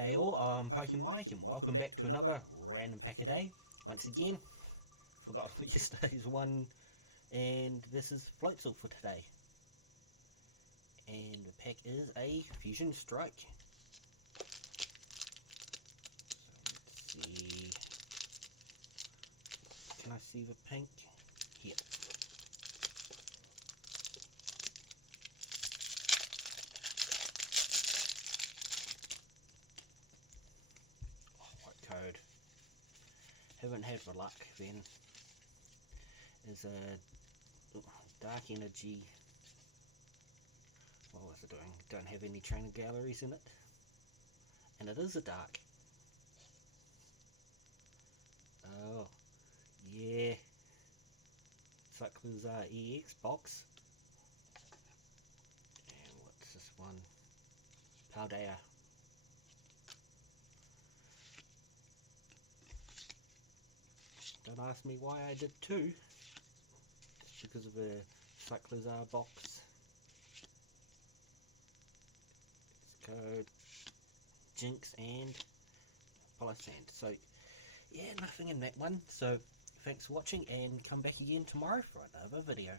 Hey all, I'm Pokémon Mike and welcome back to another random pack a day. Once again, forgot yesterday's one, and this is Floatzel for today. And the pack is a Fusion Strike. So let's see. Can I see the pink? Here. White code. Haven't had the luck then. Is a dark energy. What was it doing? Don't have any trainer galleries in it. And it is a dark. Oh, yeah. Cyclozar EX box. And what's this one? Paldea. Don't ask me why I did two. It's because of the Cyclozar box. It's code Jinx and Polysand. So yeah, nothing in that one. So thanks for watching and come back again tomorrow for another video.